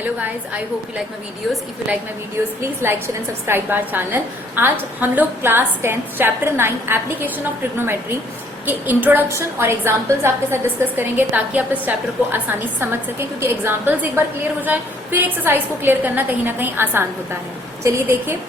Hello guys, I hope you like my videos. If you like my videos please like share and subscribe our channel. आज हम लोग class 10 chapter 9 application of trigonometry के introduction और examples आपके साथ discuss करेंगे ताकि आप इस चैप्टर को आसानी से समझ सकें, क्योंकि एग्जाम्पल्स एक बार क्लियर हो जाए फिर एक्सरसाइज को क्लियर करना कहीं ना कहीं आसान होता है. चलिए देखिए,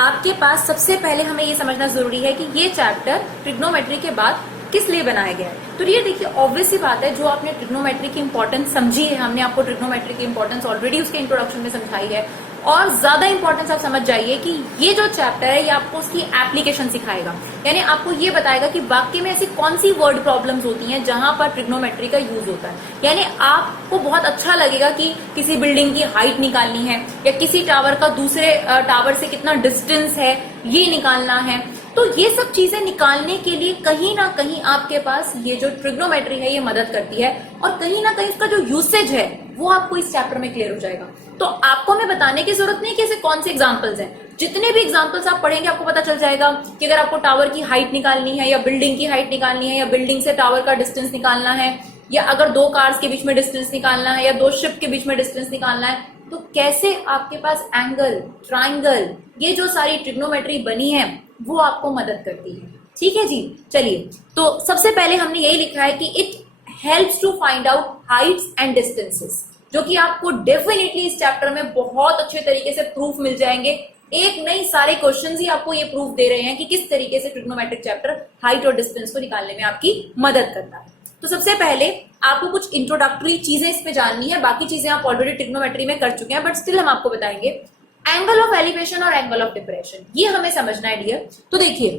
आपके पास सबसे पहले हमें ये समझना जरूरी है कि ये चैप्टर ट्रिग्नोमेट्री के बाद किस लिए बनाया गया है. तो ये देखिए, ऑब्वियस सी बात है, जो आपने ट्रिग्नोमेट्री की इंपॉर्टेंस समझी है, हमने आपको ट्रिग्नोमेट्री की इंपॉर्टेंस ऑलरेडी उसके इंट्रोडक्शन में समझाई है, और ज्यादा इंपॉर्टेंस आप समझ जाइए कि ये जो चैप्टर है ये आपको उसकी एप्लीकेशन सिखाएगा. यानी आपको ये बताएगा कि वाकई में ऐसी कौन सी वर्ड प्रॉब्लम्स होती हैं जहां पर ट्रिग्नोमेट्री का यूज होता है. यानी आपको बहुत अच्छा लगेगा कि किसी बिल्डिंग की हाइट निकालनी है या किसी टावर का दूसरे टावर से कितना डिस्टेंस है ये निकालना है. तो ये सब चीजें निकालने के लिए कहीं ना कहीं आपके पास ये जो ट्रिग्नोमेट्री है ये मदद करती है, और कहीं ना कहीं इसका जो यूसेज है वो आपको इस चैप्टर में क्लियर हो जाएगा. तो आपको मैं बताने की जरूरत नहीं कि ऐसे कौन से एग्जांपल्स हैं. जितने भी एग्जांपल्स आप पढ़ेंगे आपको पता चल जाएगा कि अगर आपको टावर की हाइट निकालनी है या बिल्डिंग की हाइट निकालनी है या बिल्डिंग से टावर का डिस्टेंस निकालना है, या अगर दो कार्स के बीच में डिस्टेंस निकालना है या दो शिप के बीच में डिस्टेंस निकालना है, तो कैसे आपके पास एंगल, ट्राइंगल, ये जो सारी ट्रिग्नोमेट्री बनी है वो आपको मदद करती है. ठीक है जी. चलिए, तो सबसे पहले हमने यही लिखा है कि it helps to find out heights and distances, जो कि आपको डेफिनेटली इस चैप्टर में बहुत अच्छे तरीके से प्रूफ मिल जाएंगे. एक नहीं, सारे क्वेश्चंस ही आपको ये प्रूफ दे रहे हैं कि किस तरीके से ट्रिग्नोमेट्रिक चैप्टर हाइट और डिस्टेंस को निकालने में आपकी मदद करता है. तो सबसे पहले आपको कुछ इंट्रोडक्टरी चीजें इस पे जाननी है. बाकी चीजें आप ऑलरेडी ट्रिग्नोमेट्री में कर चुके हैं, बट स्टिल हम आपको बताएंगे. एंगल ऑफ एलिवेशन और एंगल ऑफ डिप्रेशन, ये हमें समझना है डियर. तो देखिए,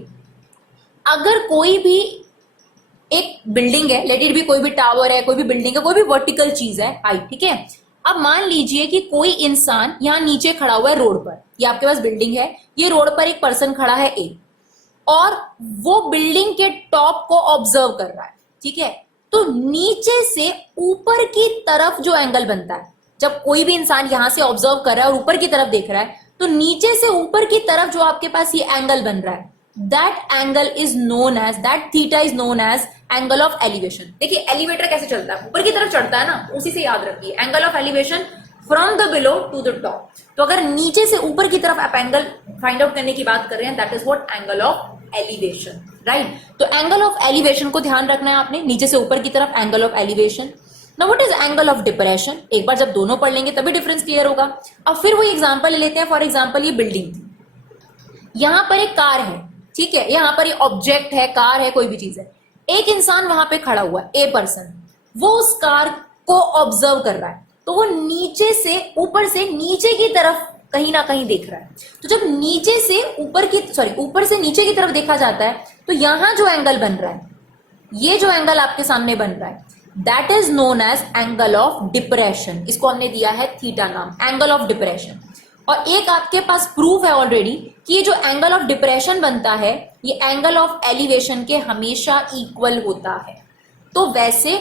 अगर कोई भी एक बिल्डिंग है, लेट इट बी, कोई भी टावर है, कोई भी बिल्डिंग है, कोई भी वर्टिकल चीज है, हाइट, ठीक है. अब मान लीजिए कि कोई इंसान यहाँ नीचे खड़ा हुआ है रोड पर. ये आपके पास बिल्डिंग है, ये रोड पर एक पर्सन खड़ा है ए, और वो बिल्डिंग के टॉप को ऑब्जर्व कर रहा है. ठीक है. तो नीचे से ऊपर की तरफ जो एंगल बनता है, जब कोई भी इंसान यहां से ऑब्जर्व कर रहा है और ऊपर की तरफ देख रहा है, तो नीचे से ऊपर की तरफ जो आपके पास ये एंगल बन रहा है, that angle is known as, that theta is known as angle of elevation. देखिए, एलिवेटर कैसे चलता है, ऊपर की तरफ चढ़ता है ना, उसी से याद रखिए. Angle of elevation from the below to the top. तो अगर नीचे से ऊपर की तरफ आप एंगल फाइंड आउट करने की बात कर रहे हैं, that is what angle of elevation, right. तो एंगल ऑफ एलिवेशन को ध्यान रखना है आपने, नीचे से ऊपर की तरफ angle of elevation. Now what is angle of depression? एक बार जब दोनों पढ़ लेंगे तभी डिफरेंस क्लियर होगा. अब फिर वो एग्जांपल ले लेते हैं. फॉर एग्जांपल, ये बिल्डिंग थी, यहां पर एक कार है, ठीक है, यहां पर ये ऑब्जेक्ट है, कार है, कोई भी चीज है. एक इंसान वहां पे खड़ा हुआ है, ए पर्सन, वो उस कार को ऑब्जर्व कर रहा है. तो वो नीचे से ऊपर से नीचे की तरफ कहीं ना कहीं देख रहा है. तो जब नीचे से ऊपर से नीचे की तरफ देखा जाता है, तो यहां जो एंगल बन रहा है, ये जो एंगल आपके सामने बन रहा है, that is known as angle of depression. इसको हमने दिया है थीटा नाम, एंगल ऑफ डिप्रेशन. और एक आपके पास प्रूफ है ऑलरेडी कि ये जो एंगल ऑफ डिप्रेशन बनता है ये एंगल ऑफ एलिवेशन के हमेशा इक्वल होता है. तो वैसे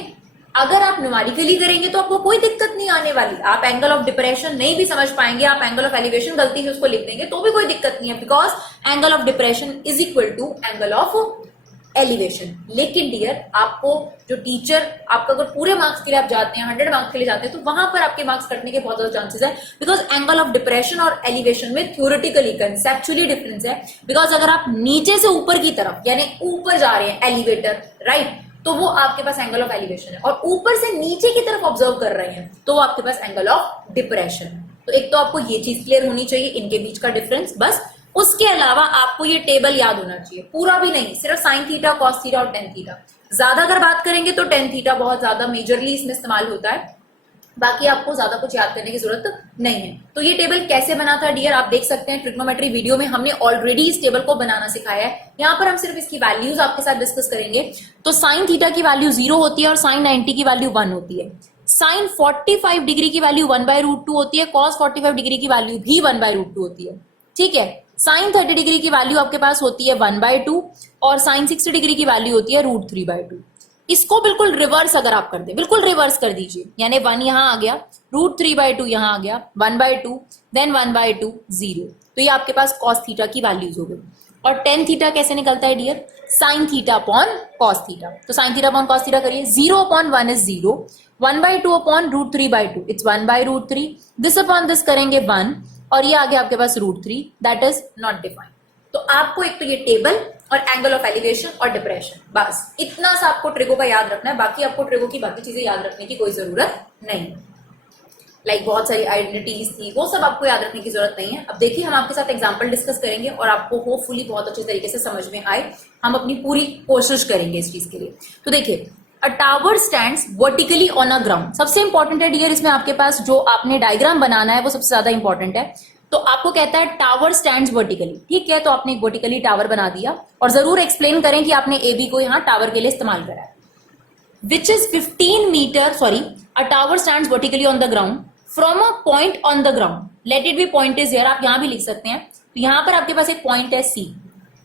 अगर आप न्यूमेरिकली करेंगे तो आपको कोई दिक्कत नहीं आने वाली. आप एंगल ऑफ डिप्रेशन नहीं भी समझ पाएंगे, आप एंगल ऑफ एलिवेशन गलती से उसको लिख देंगे तो भी कोई दिक्कत नहीं है, because angle of depression is equal to angle of elevation. लेकिन डियर, आपको जो टीचर, आपका अगर पूरे मार्क्स के लिए आप जाते हैं, 100 मार्क्स के लिए जाते हैं, तो वहां पर आपके मार्क्स कटने के बहुत ज्यादा चांसेस है, बिकॉज एंगल ऑफ डिप्रेशन और एलिवेशन में थ्योरेटिकली, कंसेप्चुअली डिफरेंस है. बिकॉज अगर आप नीचे से ऊपर की तरफ, यानी ऊपर जा रहे हैं, एलिवेटर, राइट, तो वो आपके पास एंगल ऑफ एलिवेशन है, और ऊपर से नीचे की तरफ ऑब्जर्व कर रहे हैं तो वो आपके पास एंगल ऑफ डिप्रेशन है. तो एक तो आपको ये चीज क्लियर होनी चाहिए, इनके बीच का डिफरेंस. बस उसके अलावा आपको ये टेबल याद होना चाहिए, पूरा भी नहीं, सिर्फ साइन थीटा, कॉस थीटा और टेन थीटा. ज्यादा अगर बात करेंगे तो टेन थीटा बहुत ज्यादा मेजरली इसमें इस्तेमाल होता है, बाकी आपको ज्यादा कुछ याद करने की जरूरत नहीं है. तो ये टेबल कैसे बना था डियर, आप देख सकते हैं ट्रिग्नोमेट्री वीडियो में हमने ऑलरेडी इस टेबल को बनाना सिखाया है. यहाँ पर हम सिर्फ इसकी वैल्यूज आपके साथ डिस्कस करेंगे. तो साइन थीटा की वैल्यू 0 होती है और साइन 90 की वैल्यू 1 होती है. साइन 45 डिग्री की वैल्यू 1/√2 होती है, कॉस 45 डिग्री की वैल्यू भी 1/√2 होती है. ठीक है. साइन 30 डिग्री की वैल्यू आपके पास होती है 1/2 और साइन 60 डिग्री की वैल्यू होती है √3/2. इसको बिल्कुल रिवर्स अगर आप कर दें, बिल्कुल रिवर्स कर दीजिए, यानी 1 यहां आ गया, √3/2 यहां आ गया, 1/2, देन 1/2, 0. तो ये आपके पास कॉस थीटा की वैल्यूज हो गई. और टेन थीटा कैसे निकलता है dear, sine theta upon cos theta. तो sine theta upon cos theta करिए, 0/1 is 0, 1/2 upon √3/2, it's 1/√3, this upon this करेंगे 1, और ये आ गया आपके पास √3, दैट इज नॉट डिफाइंड। तो आपको एक तो ये टेबल और एंगल ऑफ एलिवेशन और डिप्रेशन, बस इतना सा आपको ट्रिगो का याद रखना है, बाकी आपको ट्रिगो की बाकी चीजें याद रखने की कोई जरूरत नहीं। लाइक बहुत सारी आइडेंटिटीज थी, वो सब आपको याद रखने की जरूरत नहीं है। अब देखिए हम आपके साथ एग्जांपल डिस्कस करेंगे और आपको होपफुली बहुत अच्छे तरीके से समझ में आए, हम अपनी पूरी कोशिश करेंगे इस चीज के लिए। तो देखिए, अ tower stands vertically on a ground, सबसे इंपॉर्टेंट है डियर इसमें आपके पास जो आपने डायग्राम बनाना है वो सबसे ज्यादा इंपॉर्टेंट है। तो आपको कहता है टावर स्टैंड्स वर्टिकली, ठीक है, तो आपने एक वर्टिकली टावर बना दिया और जरूर एक्सप्लेन करें कि आपने एबी को यहाँ टावर के लिए इस्तेमाल करा है। Which is 15 metre, sorry, a tower stands vertically on the ground from a point on the ground, let it be point is here, आप यहां भी लिख सकते हैं। तो यहां पर आपके पास एक पॉइंट है C,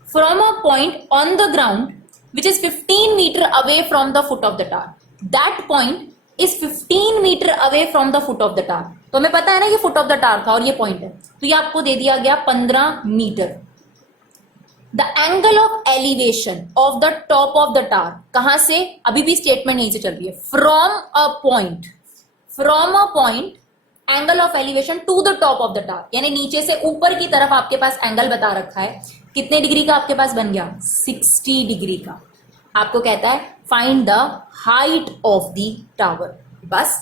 from a point on the ground which is 15 meter away from the foot of the tower. That point is 15 meter away from the foot of the tower. तो हमें पता है ना ये foot of the tower था और ये point है, तो ये आपको दे दिया गया 15 metre. The angle of elevation of the top of the tower, कहां से, अभी भी स्टेटमेंट यहीं से चल रही है, from a point angle of elevation to the top of the tower, यानी नीचे से ऊपर की तरफ आपके पास एंगल बता रखा है, कितने डिग्री का आपके पास बन गया, 60 डिग्री का। आपको कहता है find the height of the tower. बस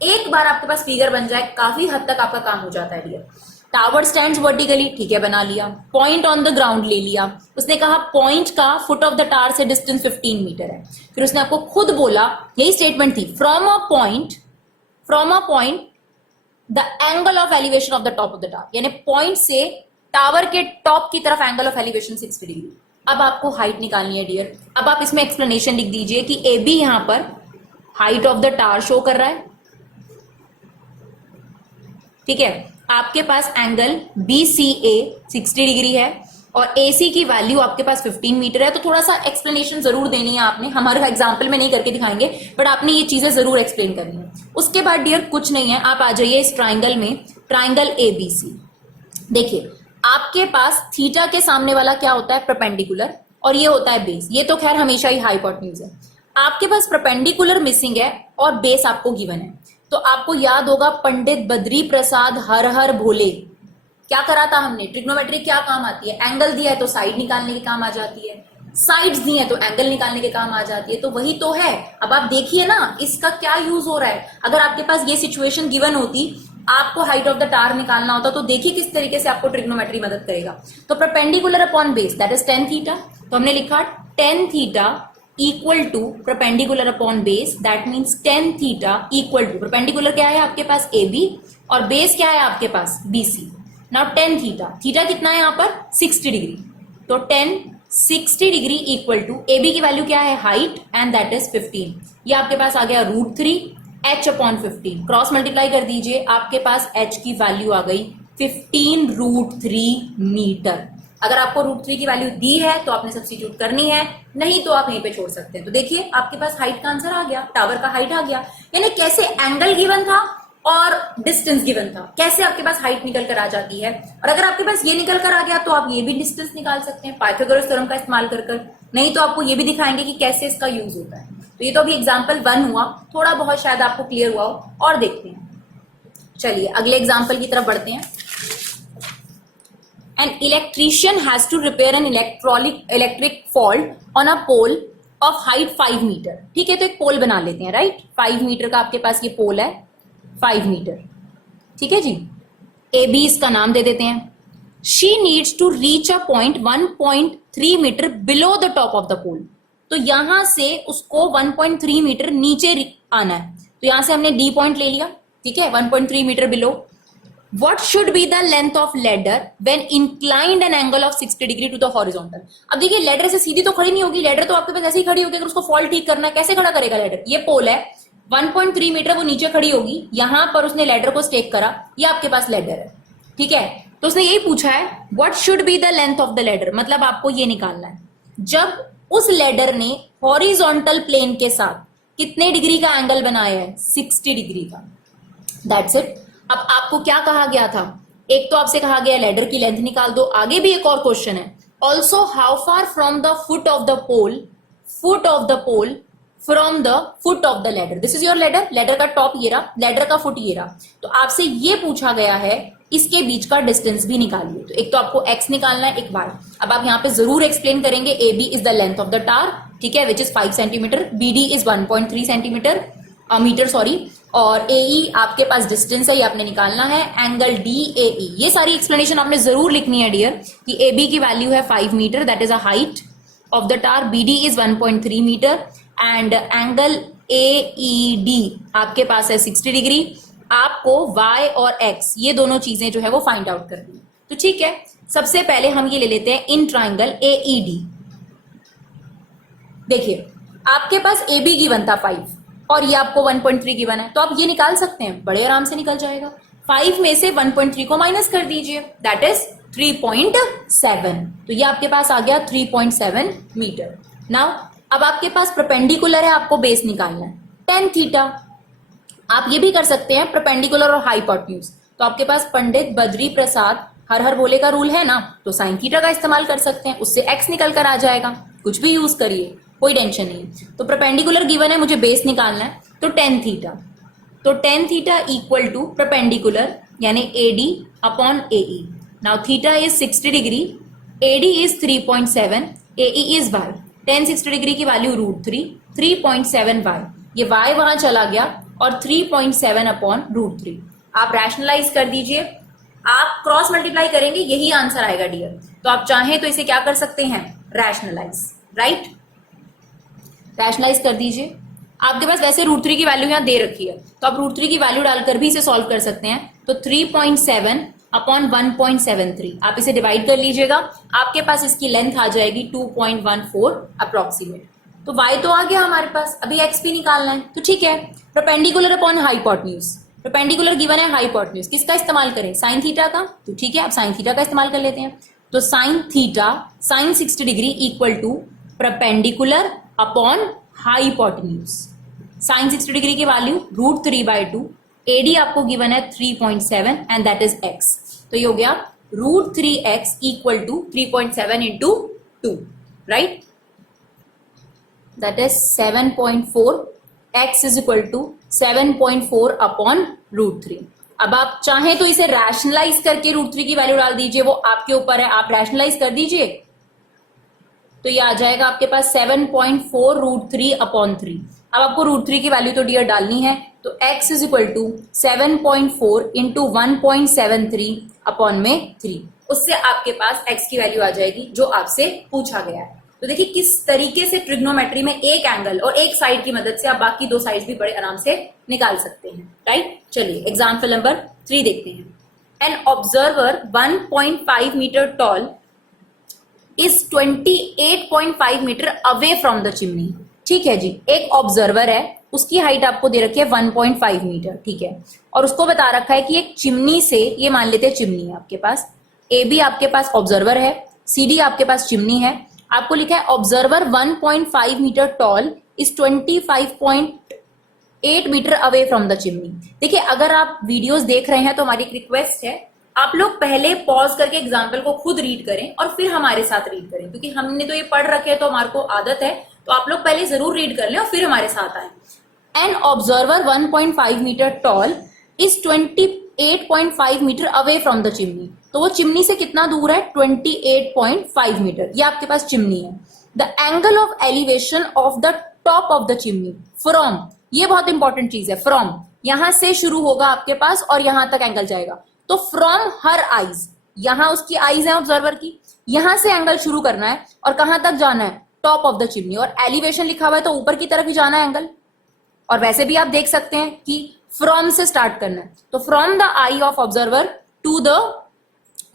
एक बार आपके पास फिगर बन जाए काफी हद तक आपका काम हो जाता है डियर। टावर स्टैंड्स वर्टिकली, ठीक है, बना लिया। पॉइंट ऑन द ग्राउंड ले लिया, उसने कहा पॉइंट का फुट ऑफ द टावर से डिस्टेंस 15 मीटर है। फिर उसने आपको खुद बोला, यही स्टेटमेंट थी, from a point the angle of elevation of the top of the tower, यानी पॉइंट से टावर के टॉप की तरफ एंगल ऑफ एलिवेशन 60 डिग्री। अब आपको हाइट निकालनी है डियर। अब आप इसमें एक्सप्लेनेशन लिख दीजिए कि ए बी यहां पर height of the tower show कर रहा है, ठीक है। आपके पास एंगल BCA 60 डिग्री है और AC की वैल्यू आपके पास 15 मीटर है। तो थोड़ा सा एक्सप्लेनेशन जरूर देनी है आपने, हमारे एग्जाम्पल में नहीं करके दिखाएंगे, बट आपने ये चीजें जरूर एक्सप्लेन करनी है। उसके बाद डियर कुछ नहीं है, आप आ जाइए इस ट्राइंगल में, ट्राइंगल ABC। देखिए आपके पास थीटा के सामने वाला क्या होता है, परपेंडिकुलर, और ये होता है बेस। ये तो खैर हमेशा ही हाइपोटेन्यूज है। आपके पास परपेंडिकुलर मिसिंग है और बेस आपको गिवन है। तो आपको याद होगा पंडित बद्री प्रसाद हर हर भोले, क्या करा था हमने, ट्रिग्नोमेट्री क्या काम आती है, एंगल दिया है तो साइड निकालने के काम आ जाती है, साइड्स दी है तो एंगल निकालने के काम आ जाती है। तो वही तो है। अब आप देखिए ना इसका क्या यूज हो रहा है। अगर आपके पास ये सिचुएशन गिवन होती, आपको हाइट ऑफ द टावर निकालना होता, तो देखिए किस तरीके से आपको ट्रिग्नोमेट्री मदद करेगा। तो perpendicular upon base that is tan theta, तो हमने लिखा tan theta equal to perpendicular upon base, that means tan theta equal to, perpendicular क्या है आपके पास AB और बेस क्या है आपके पास BC। Now tan theta, theta कितना है यहाँ पर 60 डिग्री, तो tan 60 degree equal to AB की वैल्यू क्या है हाइट एंड दैट इज 15। ये आपके पास आ गया √3 H अपॉन 15, क्रॉस मल्टीप्लाई कर दीजिए, आपके पास H की वैल्यू आ गई 15√3 मीटर। अगर आपको √3 की वैल्यू दी है तो आपने सब्स्टिट्यूट करनी है, नहीं तो आप यहीं पे छोड़ सकते हैं। तो देखिए आपके पास हाइट का आंसर आ गया, टावर का हाइट आ गया। यानी कैसे एंगल गिवन था और डिस्टेंस गिवन था, कैसे आपके पास हाइट निकल कर आ जाती है। और अगर आपके पास ये निकल कर आ गया तो आप ये भी डिस्टेंस निकाल सकते हैं पाइथागोरस थ्योरम का इस्तेमाल कर। नहीं तो आपको ये भी दिखाएंगे कि कैसे इसका यूज होता है। तो ये तो अभी एग्जाम्पल 1 हुआ, थोड़ा बहुत शायद आपको क्लियर हुआ हो, और देखते हैं। चलिए अगले एग्जाम्पल की तरफ बढ़ते हैं। An electrician has to repair an electric fault on a pole of height 5 metre. ठीक है, तो एक पोल बना लेते हैं, राइट। 5 मीटर का आपके पास ये पोल है, 5 मीटर, ठीक है जी। AB इसका नाम दे देते हैं। She needs to reach a point 1.3 metre below the top of the pole। तो यहां से उसको 1.3 मीटर नीचे आना है। तो यहां से हमने D पॉइंट ले लिया, ठीक है, 1.3 metre below. What should be the length of ladder when inclined an angle of 60 degree to the horizontal? अब देखिए लेडर से सीधी तो खड़ी नहीं होगी, लेडर तो आपके पास ऐसे ही खड़ी होगी। अगर उसको फॉल्ट ठीक करना है कैसे खड़ा करेगा लेडर, ये पोल है 1.3 मीटर, वो नीचे खड़ी होगी, यहां पर उसने लेडर को स्टेक करा, ये आपके पास लेडर है, ठीक है। तो उसने यही पूछा है what should be the length of the ladder, मतलब आपको ये निकालना है जब उस लेडर ने हॉरिजॉन्टल प्लेन के साथ कितने डिग्री का एंगल बनाया है, 60 डिग्री का। That's it. अब आपको क्या कहा गया था, एक तो आपसे कहा गया लेडर की लेंथ निकाल दो, आगे भी एक और क्वेश्चन है also how far from the foot of the pole from the foot of the ladder, this is your ladder, ladder का टॉप ये रहा, लैडर का फुट ये रहा, तो आपसे ये पूछा गया है इसके बीच का डिस्टेंस भी निकालिए। तो एक तो आपको x निकालना है, एक y। अब आप यहाँ पे जरूर एक्सप्लेन करेंगे AB is the length of the tower, ठीक है, which is 5 centimetre, BD is 1.3 centimetre metre sorry, और AE आपके पास डिस्टेंस है, ये आपने निकालना है, एंगल DAE। ये सारी एक्सप्लेनेशन आपने जरूर लिखनी है डियर, कि AB की वैल्यू है 5 metre, that is a height of the tower, BD is 1.3 metre and angle AED आपके पास है 60 डिग्री। आपको y और x ये दोनों चीजें जो है वो फाइंड आउट करनी है। तो ठीक है, सबसे पहले हम ये ले लेते हैं इन ट्राइंगल AED। देखिए आपके पास AB गिवन था 5 और ये आपको 1.3 गिवन है, तो आप ये निकाल सकते हैं, बड़े आराम से निकल जाएगा। 5 में से 1.3 को माइनस कर दीजिए, दैट इज 3.7, तो ये आपके पास आ गया 3.7 मीटर। नाउ अब आपके पास परपेंडिकुलर है, आपको बेस निकालना है tan थीटा। आप ये भी कर सकते हैं परपेंडिकुलर और हाइपोटेन्यूज, तो आपके पास पंडित बद्री प्रसाद हर हर बोले का रूल है ना, तो साइन थीटा का इस्तेमाल कर सकते हैं, उससे x निकल कर आ जाएगा, कुछ भी यूज करिए कोई टेंशन नहीं। तो परपेंडिकुलर गिवन है, मुझे बेस निकालना है, तो tan थीटा, तो tan theta equal to perpendicular यानी AD upon AE। Now theta is 60 degree, AD is 3.7, AE is y, tan 60 degree की वैल्यू √3, 3.7 y, ये y वहां चला गया और 3.7 अपॉन √3। आप रैशनलाइज कर दीजिए, आप क्रॉस मल्टीप्लाई करेंगे यही आंसर आएगा डियर। तो आप चाहें तो इसे क्या कर सकते हैं, रैशनलाइज, राइट, रैशनलाइज कर दीजिए। आपके पास वैसे √3 की वैल्यू यहां दे रखी है, तो आप √3 की वैल्यू डालकर भी इसे सॉल्व कर सकते हैं। तो 3.7 अपॉन 1.73 आप इसे डिवाइड कर लीजिएगा, आपके पास इसकी लेंथ आ जाएगी 2.14 अप्रोक्सीमेट। तो y तो आ गया हमारे पास, अभी x भी निकालना है, तो ठीक है, perpendicular upon hypotenuse, perpendicular given है हाइपोटेन्यूज, किसका इस्तेमाल करें, साइन थीटा का, तो ठीक है, अब साइन थीटा का इस्तेमाल कर लेते हैं। तो sine theta sine 60 degree equal to perpendicular upon hypotenuse. Sine 60 degree की वैल्यू √3/2, AD आपको गिवन है 3.7 एंड दैट इज x, तो ये हो गया √3x equal to 3.7 into 2, right, that is 7.4, x is equal to 7.4 upon √3। अब आप चाहें तो इसे रैशनलाइज करके √3 की वैल्यू डाल दीजिए, वो आपके ऊपर है, आप रैशनलाइज कर दीजिए, तो ये आ जाएगा आपके पास 7.4 √3 अपॉन 3। अब आपको √3 की वैल्यू तो डियर डालनी है, तो x is equal to 7.4 into 1.73 upon में 3, उससे आपके पास x की वैल्यू आ जाएगी जो आपसे पूछा गया है। तो देखिए किस तरीके से ट्रिग्नोमेट्री में एक एंगल और एक साइड की मदद से आप बाकी दो साइड्स भी बड़े आराम से निकाल सकते हैं, राइट। चलिए एग्जाम्पल नंबर 3 देखते हैं। An observer 1.5 metre tall is 28.5 metre away from the chimney. ठीक है जी, एक ऑब्जर्वर है, उसकी हाइट आपको दे रखी है 1.5 मीटर, ठीक है, और उसको बता रखा है कि एक चिमनी से, ये मान लेते हैं चिमनी है आपके पास, AB आपके पास ऑब्जर्वर है, CD आपके पास चिमनी है, आपको लिखा है observer 1.5 metre tall is 25.8 metre away from the chimney. देखिए अगर आप वीडियोस देख रहे हैं तो हमारी एक रिक्वेस्ट है, आप लोग पहले पॉज करके एग्जाम्पल को खुद रीड करें और फिर हमारे साथ रीड करें, क्योंकि हमने तो ये पढ़ रखे हैं तो हमारे को आदत है, तो आप लोग पहले जरूर रीड कर लें और फिर हमारे साथ आए। An observer 1.5 metre tall is 28.5 metre away from the chimney. तो वो चिमनी से कितना दूर है, 28.5 मीटर, ये आपके पास चिमनी है। The angle of elevation of the top of the chimney from, ये बहुत इंपॉर्टेंट चीज है, फ्रॉम यहां से शुरू होगा आपके पास और यहां तक एंगल जाएगा, तो फ्रॉम हर आईज, यहां उसकी आईज है ऑब्जर्वर की, यहां से एंगल शुरू करना है और कहां तक जाना है, टॉप ऑफ द चिमनी, और एलिवेशन लिखा हुआ है तो ऊपर की तरफ ही जाना है एंगल। और वैसे भी आप देख सकते हैं कि फ्रॉम से स्टार्ट करना है, तो from the eye of observer to the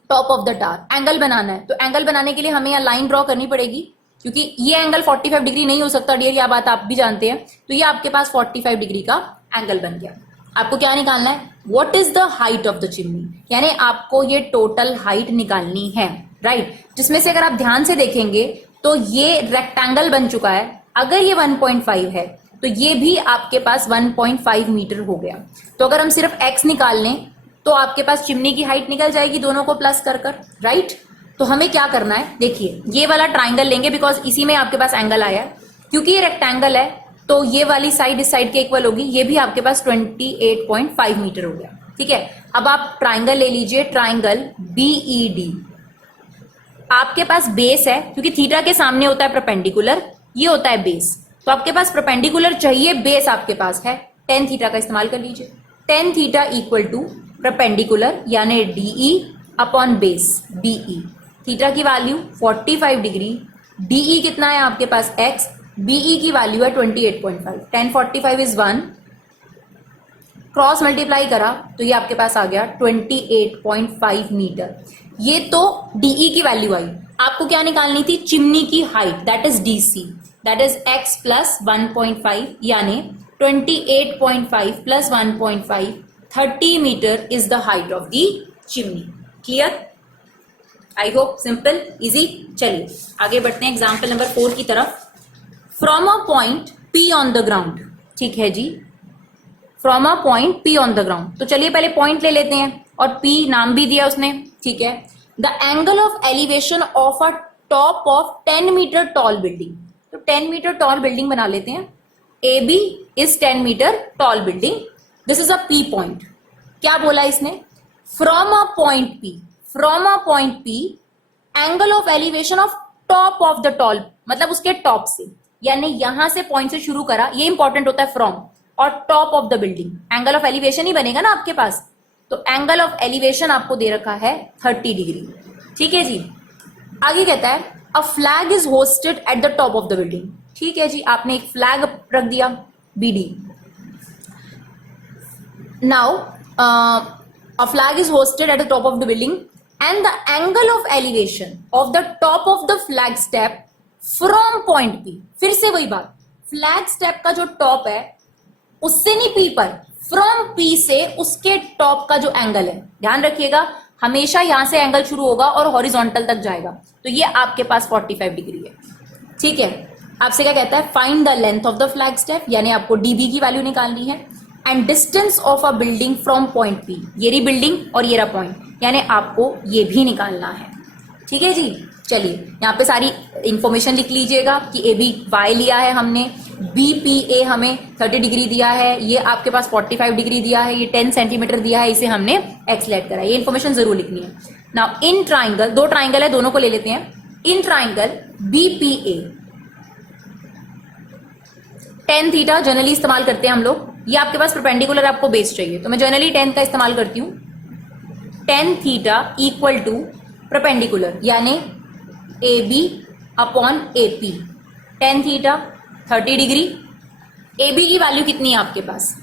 top of the tower angle बनाना है। तो एंगल बनाने के लिए हमें यहाँ लाइन ड्रॉ करनी पड़ेगी, क्योंकि ये एंगल 45 डिग्री नहीं हो सकता डियर, यह बात आप भी जानते हैं, तो ये आपके पास 45 डिग्री का एंगल बन गया। आपको क्या निकालना है, what is the height of the chimney, यानी आपको ये टोटल हाइट निकालनी है, राइट। जिसमें से अगर आप ध्यान से देखेंगे तो ये रेक्टेंगल बन चुका है, अगर ये 1.5 है तो ये भी आपके पास 1.5 मीटर हो गया। तो अगर हम सिर्फ x निकाल लें तो आपके पास चिमनी की हाइट निकल जाएगी, दोनों को प्लस कर कर, राइट। तो हमें क्या करना है, देखिए ये वाला ट्राइंगल लेंगे बिकॉज इसी में आपके पास एंगल आया है, क्योंकि ये रेक्टेंगल है तो ये वाली साइड इस साइड के इक्वल होगी, ये भी आपके पास 28.5 मीटर हो गया। ठीक है, अब आप ट्राइंगल ले लीजिए, ट्राइंगल BED। आपके पास बेस है, क्योंकि थीटा के सामने होता है परपेंडिकुलर, ये होता है बेस, तो आपके पास परपेंडिकुलर चाहिए, बेस आपके पास है, टेन थीटा का इस्तेमाल कर लीजिए। Tan theta equal to perpendicular यानी DE upon base BE। Theta की वैल्यू 45 डिग्री, DE कितना है आपके पास x, BE की वैल्यू है 28.5, 1045 इज 1, क्रॉस मल्टीप्लाई करा तो ये आपके पास आ गया 28.5 मीटर। ये तो DE की वैल्यू आई, आपको क्या निकालनी थी, चिमनी की height, that is DC, that is x plus 1.5 यानी 28.5 plus 1.5, 30 metre is the height of the chimney. Clear? I hope simple easy. चलिए आगे बढ़ते हैं एग्जाम्पल नंबर 4 की तरफ। From a point P on the ground, ठीक है जी, from a point P on the ground, तो चलिए पहले पॉइंट ले लेते हैं, और P नाम भी दिया उसने, ठीक है। The angle of elevation of a top of 10 metre tall building, तो 10 मीटर टॉल बिल्डिंग बना लेते हैं, AB is 10 metre tall building, this is a P point. क्या बोला इसने, from a point P, from a point P angle of elevation of top of the tall, मतलब उसके top से, यानी यहां से पॉइंट से शुरू करा, ये इंपॉर्टेंट होता है फ्रॉम, और top of the building, angle of elevation ही बनेगा ना आपके पास, तो एंगल ऑफ एलिवेशन आपको दे रखा है 30 डिग्री। ठीक है जी, आगे कहता है a flag is hosted at the top of the building. ठीक है जी, आपने एक फ्लैग रख दिया BD। Now a flag is hosted at the top of the building and the angle of elevation of the top of the flag step from point P, फिर से वही बात, फ्लैग स्टेप का जो टॉप है उससे नहीं P पर, फ्रॉम P से उसके टॉप का जो एंगल है, ध्यान रखिएगा हमेशा यहां से एंगल शुरू होगा और हॉरिजॉन्टल तक जाएगा, तो ये आपके पास 45 डिग्री है। ठीक है, आपसे क्या कहता है, find the length of the flag step, यानी आपको DB की वैल्यू निकालनी है, and distance of a building from point P, ये रही बिल्डिंग और ये रहा पॉइंट, यानी आपको ये भी निकालना है। ठीक है जी, चलिए यहाँ पे सारी इंफॉर्मेशन लिख लीजिएगा कि ABY लिया है हमने, BPA हमें 30 डिग्री दिया है, ये आपके पास 45 डिग्री दिया है, ये 10 सेंटीमीटर दिया है, इसे हमने x लेट करा है, ये इंफॉर्मेशन जरूर लिखनी है। नाउ इन ट्राइंगल, दो ट्राइंगल है, दोनों को ले लेते हैं। In triangle BPA 10 theta generally इस्तेमाल करते हैं हम लोग, ये आपके पास परपेंडिकुलर आपको बेस चाहिए, तो मैं जनरली 10 का इस्तेमाल करती हूँ। 10 थीटा इक्वल टू परपेंडिकुलर यानी AB upon AP, 10 theta 30 degree. AB की वैल्यू कितनी है आपके पास,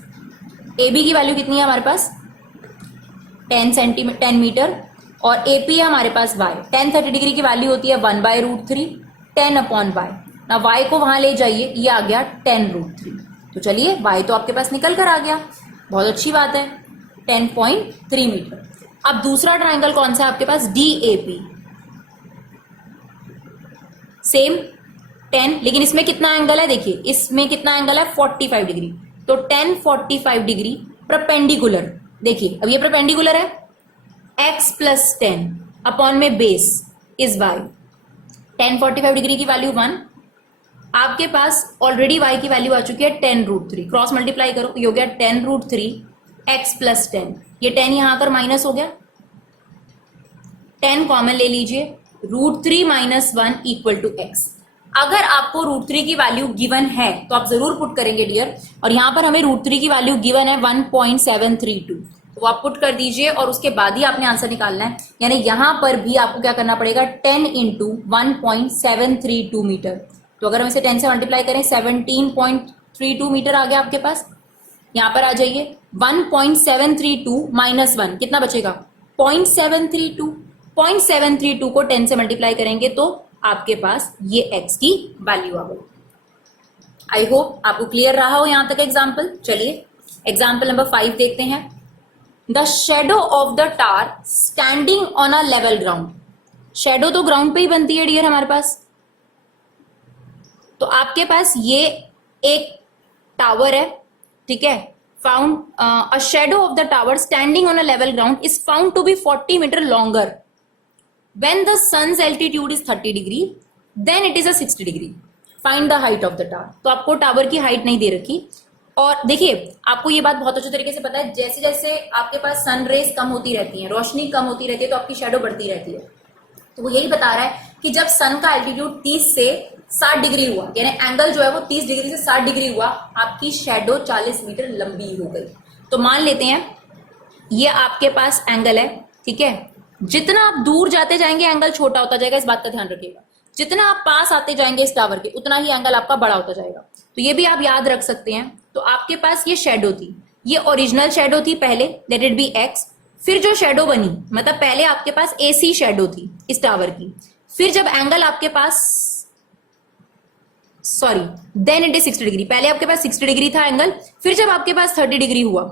AB की वैल्यू कितनी है हमारे पास 10 मीटर, और AP है हमारे पास Y, 10 30 डिग्री की वैल्यू होती है 1/√3, 10 अपॉन Y। ना Y को वहां ले जाइए, ये आ गया 10√3, तो चलिए Y तो आपके पास निकल कर आ गया, बहुत अच्छी बात है, 10.3 मीटर। अब दूसरा ट्राइंगल कौन सा है आपके पास, DAP, सेम 10, लेकिन इसमें कितना एंगल है, देखिए इसमें कितना एंगल है 45 डिग्री, तो 10 45 डिग्री परपेंडिकुलर, देखिए अब ये परपेंडिकुलर है, x प्लस 10 अपॉन में बेस इज y, 10 45 डिग्री की वैल्यू 1, आपके पास ऑलरेडी y की वैल्यू आ चुकी है 10√3, क्रॉस मल्टीप्लाई करो, ये हो गया 10√3 x प्लस 10, ये 10 यहां आकर माइनस हो गया, 10 कॉमन ले लीजिए, √3 माइनस 1 इक्वल टू x। अगर आपको √3 की वैल्यू गिवन है तो आप जरूर पुट करेंगे डियर, और यहां पर हमें √3 की वैल्यू गिवन है 1.732, तो आप पुट कर दीजिए और उसके बाद ही आपने आंसर निकालना है, यानी यहां पर भी आपको क्या करना पड़ेगा 10 इंटू 1.732 मीटर, तो अगर हम इसे 10 से मल्टीप्लाई करें 17.32 मीटर आ गया आपके पास। यहां पर आ जाइए 1.732 माइनस 1 कितना बचेगा 0.732, 0.732 को 10 से मल्टीप्लाई करेंगे तो आपके पास ये x की वैल्यू आ गई। आई होप आपको क्लियर रहा हो यहां तक एग्जाम्पल। चलिए एग्जाम्पल नंबर 5 देखते हैं। The shadow of the tower standing on a level ground, shadow तो ग्राउंड पे ही बनती है डियर हमारे पास, तो आपके पास ये एक टावर है, ठीक है, found a shadow of the tower standing on a level ground is found to be 40 metre longer when the sun's altitude is 30 degree then it is a 60 degree, find the height of the tower. तो आपको tower की height नहीं दे रखी। और देखिए आपको ये बात बहुत अच्छे तरीके से पता है, जैसे जैसे आपके पास सन रेज कम होती रहती है, रोशनी कम होती रहती है, तो आपकी शेडो बढ़ती रहती है। तो वो यही बता रहा है कि जब सन का एल्टीट्यूड 30 से 60 डिग्री हुआ, यानी एंगल जो है वो 30 डिग्री से 60 डिग्री हुआ, आपकी शेडो 40 मीटर लंबी हो गई। तो मान लेते हैं ये आपके पास एंगल है, ठीक है। जितना आप दूर जाते जाएंगे एंगल छोटा होता जाएगा, इस बात का ध्यान रखिएगा। जितना आप पास आते जाएंगे इस टावर के, उतना ही एंगल आपका बड़ा होता जाएगा। तो ये भी आप याद रख सकते हैं। तो आपके पास ये शेडो थी, ये ओरिजिनल शेडो थी पहले, लेट इट बी एक्स। फिर जो शेडो बनी, मतलब पहले आपके पास एसी शेडो थी इस टावर की, फिर जब एंगल आपके पास sorry then it is 60 degree, पहले आपके पास 60 डिग्री था एंगल, फिर जब आपके पास 30 डिग्री हुआ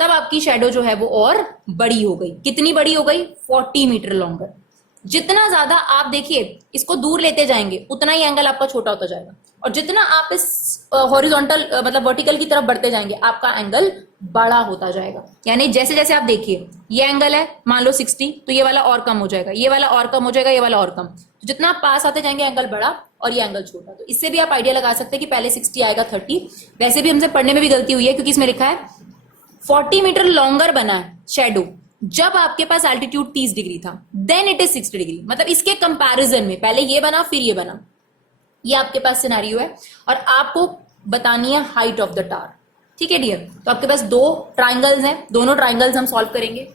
तब आपकी शेडो जो है वो और बड़ी हो गई। कितनी बड़ी हो गई? 40 मीटर लॉन्गर। जितना ज्यादा आप देखिए इसको दूर लेते जाएंगे उतना ही एंगल आपका छोटा होता जाएगा, और जितना आप इस हॉरिजॉन्टल मतलब वर्टिकल की तरफ बढ़ते जाएंगे आपका एंगल बड़ा होता जाएगा। यानी जैसे जैसे आप देखिए ये एंगल है मान लो 60, तो ये वाला और कम हो जाएगा, ये वाला और कम हो जाएगा, ये वाला और कम। तो जितना आप पास आते जाएंगे एंगल बड़ा और ये एंगल छोटा। तो इससे भी आप आइडिया लगा सकते हैं कि पहले 60 आएगा 30। वैसे भी हमसे पढ़ने में भी गलती हुई है, क्योंकि इसमें लिखा है 40 मीटर लॉन्गर बना है शेडो जब आपके पास एल्टीट्यूड 30 डिग्री था, देन इट इज 60 डिग्री। मतलब इसके कंपैरिजन में पहले ये बना फिर ये बना, ये आपके पास सिनेरियो है। और आपको बतानी है हाइट ऑफ द टावर, ठीक है डियर। तो आपके पास दो ट्राइंगल्स हैं, दोनों ट्राइंगल्स हम सॉल्व करेंगे।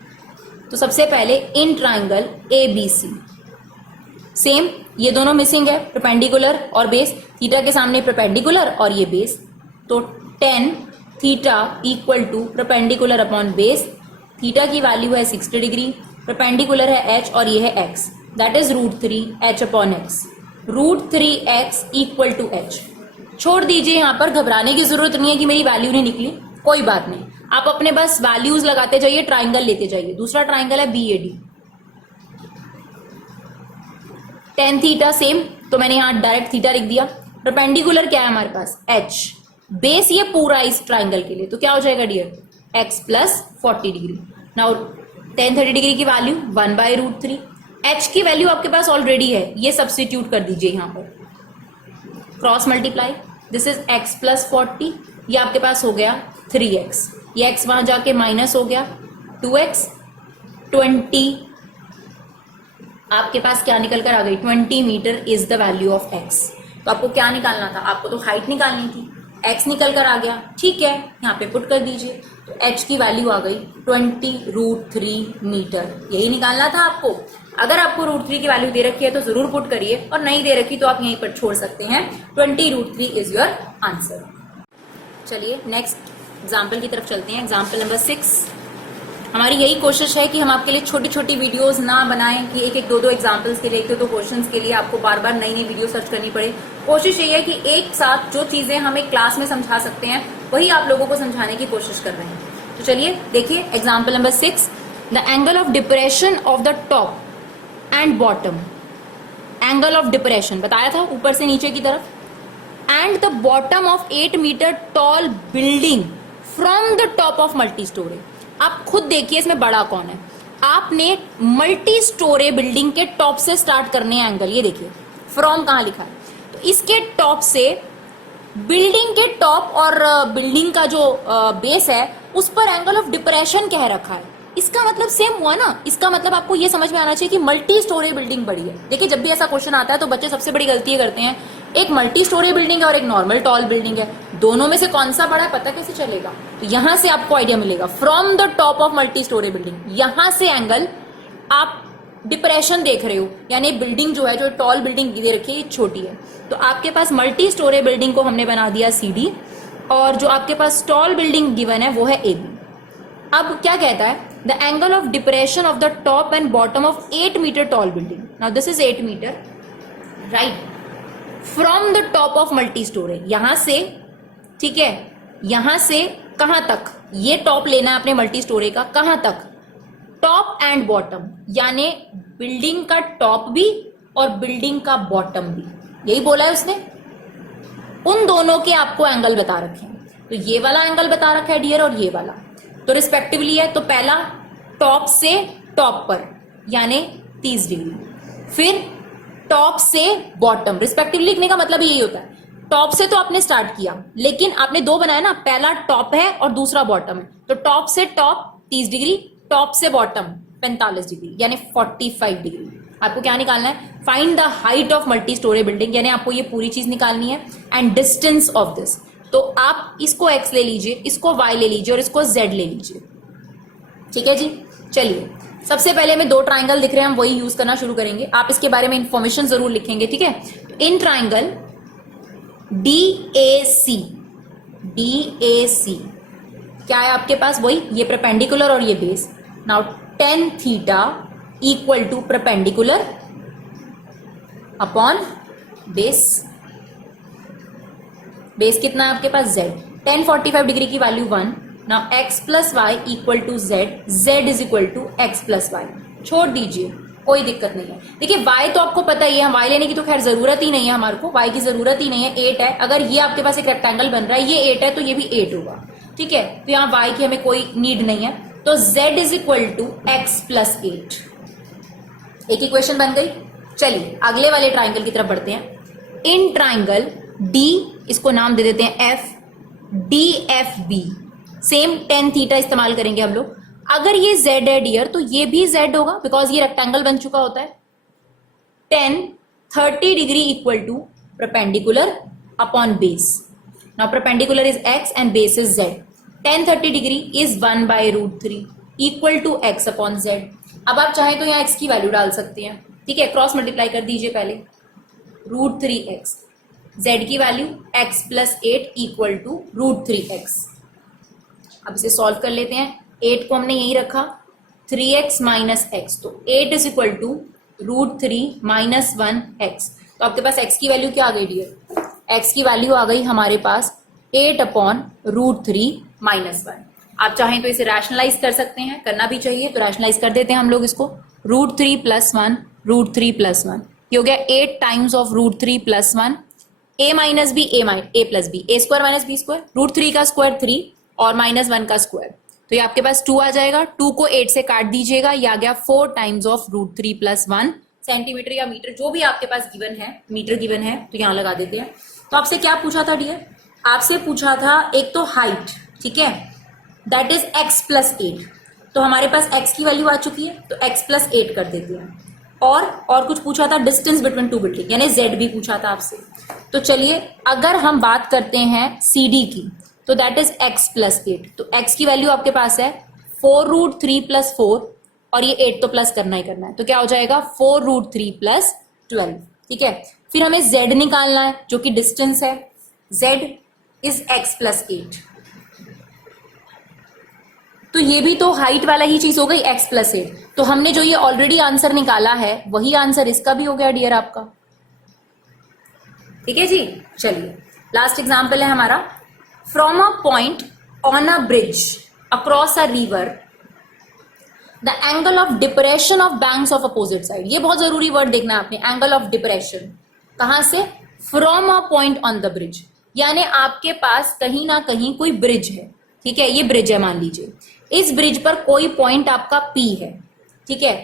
तो सबसे पहले इन ट्राइंगल ABC, सेम ये दोनों मिसिंग है, परपेंडिकुलर और बेस, थीटा के सामने परपेंडिकुलर और ये बेस। तो tan theta equal to perpendicular upon base, theta की वैल्यू है 60 डिग्री, परपेंडिकुलर है h और ये है x, that is √3h upon x। √3x equal to h। छोड़ दीजिए, यहां पर घबराने की जरूरत नहीं है कि मेरी वैल्यू नहीं निकली, कोई बात नहीं। आप अपने बस वैल्यूज लगाते जाइए, ट्राइंगल लेते जाइए। दूसरा ट्राइंगल है BAD, tan थीटा सेम, तो मैंने यहां डायरेक्ट थीटा लिख दिया। परपेंडिकुलर क्या है हमारे पास? h, बेस ये पूरा इस ट्राइंगल के लिए, तो क्या हो जाएगा dear? x plus 40 degree. Now tan 30 degree की वैल्यू 1/√3, h की वैल्यू आपके पास ऑलरेडी है, ये सब्स्टिट्यूट कर दीजिए यहां पर, cross multiply, this is x plus 40, ये आपके पास हो गया 3x, ये x वहां जाके माइनस हो गया 2x, 20 आपके पास क्या निकल कर आ गई? 20 metre is the value of x। तो आपको क्या निकालना था? आपको तो हाइट निकालनी थी, x निकल कर आ गया, ठीक है, यहाँ पे पुट कर दीजिए। तो h की वैल्यू आ गई 20√3 मीटर, यही निकालना था आपको। अगर आपको √3 की वैल्यू दे रखी है तो जरूर पुट करिए, और नहीं दे रखी तो आप यहीं पर छोड़ सकते हैं। 20√3 इज योर आंसर। चलिए नेक्स्ट एग्जाम्पल की तरफ चलते हैं। Example number 6। हमारी यही कोशिश है कि हम आपके लिए छोटी छोटी वीडियोस ना बनाएं कि एक एक दो दो एग्जाम्पल्स के लिए, एक दो क्वेश्चंस के लिए आपको बार बार नई नई वीडियो सर्च करनी पड़े। कोशिश यही है कि एक साथ जो चीजें हम एक क्लास में समझा सकते हैं वही आप लोगों को समझाने की कोशिश कर रहे हैं। तो चलिए देखिए example number 6। The angle of depression of the top and bottom, angle of depression बताया था ऊपर से नीचे की तरफ, and the bottom of 8 metre tall building from the top of multi storey. आप खुद देखिए इसमें बड़ा कौन है। आपने मल्टी स्टोरी बिल्डिंग के टॉप से स्टार्ट करने हैं एंगल, ये देखिए फ्रॉम कहां लिखा है, तो इसके टॉप से बिल्डिंग के टॉप और बिल्डिंग का जो बेस है उस पर एंगल ऑफ डिप्रेशन कह रखा है। इसका मतलब सेम हुआ ना, इसका मतलब आपको ये समझ में आना चाहिए कि मल्टी स्टोरी बिल्डिंग बड़ी है। देखिए जब भी ऐसा क्वेश्चन आता है तो बच्चे सबसे बड़ी गलती करते हैं, एक मल्टी स्टोरी बिल्डिंग है और एक नॉर्मल टॉल बिल्डिंग है, दोनों में से कौन सा बड़ा है पता कैसे चलेगा? तो यहां से आपको आइडिया मिलेगा, from the top of multi storey building, यहां से एंगल आप डिप्रेशन देख रहे हो, यानी बिल्डिंग जो है, जो टॉल बिल्डिंग दे रखी है, छोटी है। तो आपके पास मल्टी स्टोरी बिल्डिंग को हमने बना दिया CD, और जो आपके पास टॉल बिल्डिंग गिवन है वो है AB। अब क्या कहता है? The angle of depression of the top and bottom of 8 metre tall building. Now this is 8 metre, right, from the top of multi storey, यहां से, ठीक है, यहां से कहां तक? ये टॉप लेना है अपने मल्टी स्टोरी का, कहां तक? टॉप एंड बॉटम, यानी बिल्डिंग का टॉप भी और बिल्डिंग का बॉटम भी, यही बोला है उसने। उन दोनों के आपको एंगल बता रखे हैं, तो ये वाला एंगल बता रखा है डियर और ये वाला, तो रिस्पेक्टिवली है। तो पहला टॉप से टॉप पर यानी 30 डिग्री, फिर टॉप से बॉटम, रिस्पेक्टिवली लिखने का मतलब यही होता है। टॉप से तो आपने स्टार्ट किया, लेकिन आपने दो बनाया ना, पहला टॉप है और दूसरा बॉटम है, तो टॉप से टॉप 30 डिग्री, टॉप से बॉटम 45 डिग्री, यानी 45 डिग्री। आपको क्या निकालना है? Find the height of multi storey building, यानी आपको ये पूरी चीज निकालनी है, एंड डिस्टेंस ऑफ दिस। तो आप इसको x ले लीजिए, इसको y ले लीजिए और इसको z ले लीजिए। ठीक है जी, चलिए सबसे पहले हमें दो ट्राइंगल दिख रहे हैं, हम वही यूज करना शुरू करेंगे। आप इसके बारे में इंफॉर्मेशन जरूर लिखेंगे, ठीक है। इन ट्राइंगल DAC, क्या है आपके पास? वही ये परपेंडिकुलर और ये base. Now tan theta equal to perpendicular upon base. Base कितना है आपके पास? z। tan 45 डिग्री की value 1। Now x plus y equal to z, z is equal to x plus y. छोड़ दीजिए, कोई दिक्कत नहीं है। देखिए y तो आपको पता ही है, y लेने की तो खैर जरूरत ही नहीं है हमारे को, y की जरूरत ही नहीं है। 8 है, अगर ये आपके पास एक रेक्टेंगल बन रहा है, ये 8 है तो ये भी 8 होगा, ठीक है। तो यहाँ y की हमें कोई नीड नहीं है, तो z is equal to x plus 8। एक इक्वेशन बन गई। चलिए अगले वाले ट्राइंगल की तरफ बढ़ते हैं। इन ट्राइंगल D, इसको नाम दे देते हैं F, DFB, same tan theta इस्तेमाल करेंगे हम लोग। अगर ये z है डियर, तो ये भी z होगा, बिकॉज ये रेक्टेंगल बन चुका होता है। tan 30 degree equal to perpendicular upon base. Now perpendicular is x and base is z। tan 30 degree is 1/√3 equal to x upon z। अब आप चाहे तो यहाँ x की वैल्यू डाल सकते हैं, ठीक है। क्रॉस मल्टीप्लाई कर दीजिए पहले, √3x, z की value x plus 8 equal to √3x। अब इसे सॉल्व कर लेते हैं। 8 को हमने यही रखा, 3x माइनस एक्स, तो 8 is equal to √3 minus 1x। तो आपके पास x की वैल्यू क्या आ गई डियर? x की वैल्यू आ गई हमारे पास 8 अपॉन √3 माइनस 1। आप चाहें तो इसे रैशनलाइज कर सकते हैं, करना भी चाहिए, तो रैशनलाइज कर देते हैं हम लोग इसको। √3 प्लस 1, √3 प्लस 1, ये हो गया 8 times of √3 plus 1, a minus b, a plus b, a square minus b square, √3 का स्क्वायर 3 और माइनस 1 का स्क्वायर, तो ये आपके पास 2 आ जाएगा। 2 को 8 से काट दीजिएगा, ये आ गया 4 टाइम्स ऑफ √3 प्लस 1। सेंटीमीटर या मीटर जो भी आपके पास गिवन है, मीटर गिवन है तो यहाँ लगा देते हैं। तो आपसे क्या पूछा था डियर? आपसे पूछा था एक तो हाइट, ठीक है, दैट इज x प्लस 8। तो हमारे पास x की वैल्यू आ चुकी है, तो x प्लस 8 कर देते हैं। और कुछ पूछा था डिस्टेंस बिटवीन टू बिल्डिंग, यानी z भी पूछा था आपसे। तो चलिए अगर हम बात करते हैं CD की, तो दैट इज x प्लस 8। तो x की वैल्यू आपके पास है 4√3 प्लस 4, और ये 8 तो प्लस करना ही करना है, तो क्या हो जाएगा 4√3 प्लस 12, ठीक है। फिर हमें z निकालना है जो कि डिस्टेंस है, z इज x प्लस 8। तो ये भी तो हाइट वाला ही चीज हो गई, x प्लस 8। तो हमने जो ये ऑलरेडी आंसर निकाला है वही आंसर इसका भी हो गया डियर आपका, ठीक है जी। चलिए लास्ट एग्जांपल है हमारा। From a point on a bridge across a river, the angle of depression of banks of opposite side. ये बहुत जरूरी वर्ड देखना है आपने, एंगल ऑफ डिप्रेशन। कहां से? From a point on the bridge, यानी आपके पास कहीं ना कहीं कोई ब्रिज है, ठीक है। ये ब्रिज है मान लीजिए, इस ब्रिज पर कोई पॉइंट आपका P है, ठीक है।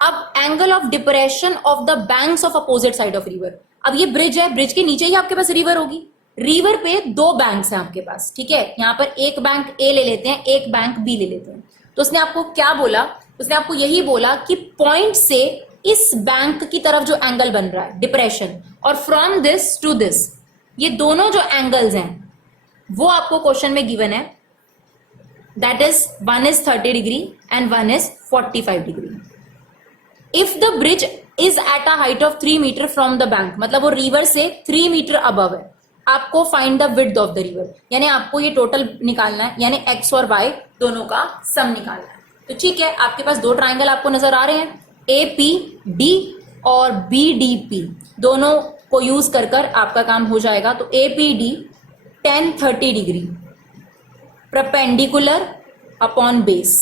अब angle of depression of the banks of opposite side of river. अब ये ब्रिज है, ब्रिज के नीचे ही आपके पास रिवर होगी, रिवर पे दो बैंक्स हैं आपके पास, ठीक है। यहाँ पर एक बैंक A ले लेते हैं, एक बैंक B ले लेते हैं। तो उसने आपको क्या बोला? उसने आपको यही बोला कि पॉइंट से इस बैंक की तरफ जो एंगल बन रहा है डिप्रेशन, और फ्रॉम दिस टू दिस, ये दोनों जो एंगल्स हैं वो आपको क्वेश्चन में गिवन है, that is 1 is 30 degree and 1 is 45 degree. If the bridge is at a height of 3 metre from the bank, मतलब वो रिवर से 3 मीटर अबव है, आपको find the width of the river, यानी आपको ये टोटल निकालना है, यानी x और y दोनों का सम निकालना है। तो ठीक है, आपके पास दो ट्राइंगल आपको नजर आ रहे हैं, APD और BDP, दोनों को यूज कर कर आपका काम हो जाएगा। तो APD tan 30 degree perpendicular upon base,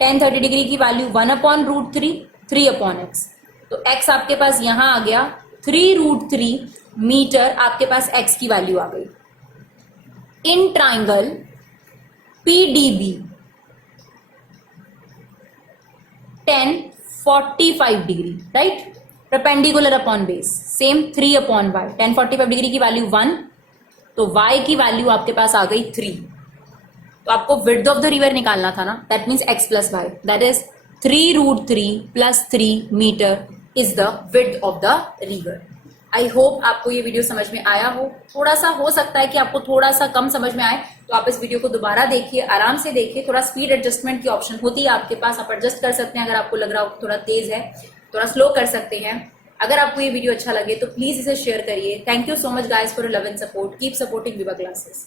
tan 30 degree की वैल्यू 1/√3, 3/x। तो x आपके पास यहां आ गया 3√3 मीटर, आपके पास x की वैल्यू आ गई। In triangle PDB tan 45 degree, right, perpendicular upon base, same 3/y, tan 45 degree की वैल्यू 1, तो y की वैल्यू आपके पास आ गई 3। तो आपको विड्थ ऑफ द रिवर निकालना था ना, that means x plus y, that is 3√3 plus 3 metre is the width of the river. I hope आपको ये वीडियो समझ में आया हो। थोड़ा सा हो सकता है कि आपको थोड़ा सा कम समझ में आए, तो आप इस वीडियो को दोबारा देखिए, आराम से देखिए। थोड़ा स्पीड एडजस्टमेंट की ऑप्शन होती है आपके पास, आप एडजस्ट कर सकते हैं। अगर आपको लग रहा हो थोड़ा तेज है, थोड़ा स्लो कर सकते हैं। अगर आपको ये वीडियो अच्छा लगे तो प्लीज इसे शेयर करिए। Thank you so much guys for love and support. Keep supporting विवा क्लासेस।